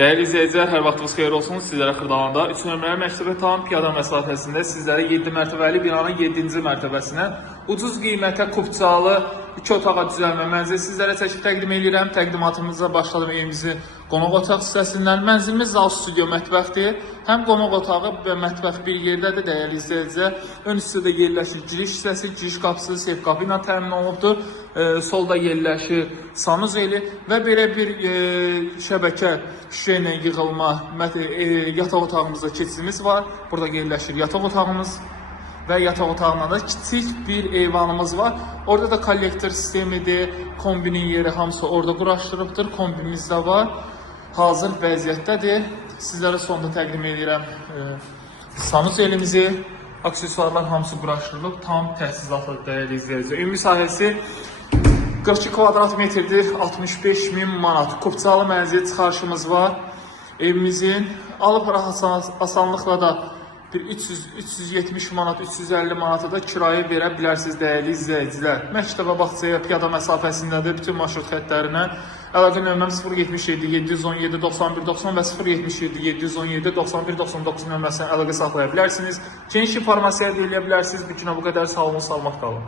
Dəyərli izləyicilər, hər vaxtınız xeyir olsun. Sizlərə Xırdalanda 3 nömrəli məktəbə tam piyada məsafəsində sizlərə 7 mərtəbəli binanın 7-ci mərtəbəsinə ucuz qiymətə kubcalı 2 otağa düzəlmə mənzil sizlərə çəkib təqdim edirəm. Təqdimatımıza başladım evimizin qonaq otaq hissəsindən. Mənzilimiz zal, studio, mətbəxdir. Həm qonaq otağı və mətbəx bir yerdədir dəyərli izləyicilər. Ön hissədə yerləşir giriş hissəsi, giriş qapısı sef qapı ilə təmin olunubdur. Solda yerləşir sanuzeli və belə bir şəbəkə şüşə ilə yığılma yataq otağımızda keçidimiz var. Burada yerləşir yataq otağımız və yataq otağında da kiçik bir eyvanımız var. Orada da kollektor sistemidir, kombinin yeri hamısı orada quraşdırıbdır. Kombinimiz də var. Hazır vəziyyətdədir. Sizlərə sonda təqdim edirəm sanuzelimizi. Aksesuarlar hamısı quraşdırılıb, tam təchizatlı dəyərli izləyicilər. Ümumi sahəsi 42 kvadrat metrdir, 65.000 manat. Kubcalı mənzil çıxarışımız var. Evimizin alıb asanlıqla da bir 370 manat, 350 manata da kirayə verə bilərsiniz dəyərli izləyicilər. Məktəbə, bağçaya, piyada məsafəsindədir. Bütün marşrut xəttlərinə əlaqə nömrəm 077 717 91 90 və 077 717 91 99 nömrəsinə əlaqə saxlaya bilərsiniz. Geniş informasiya əldə edə bilərsiniz. Bu günə bu qədər. Sağ olun, salamat qalın.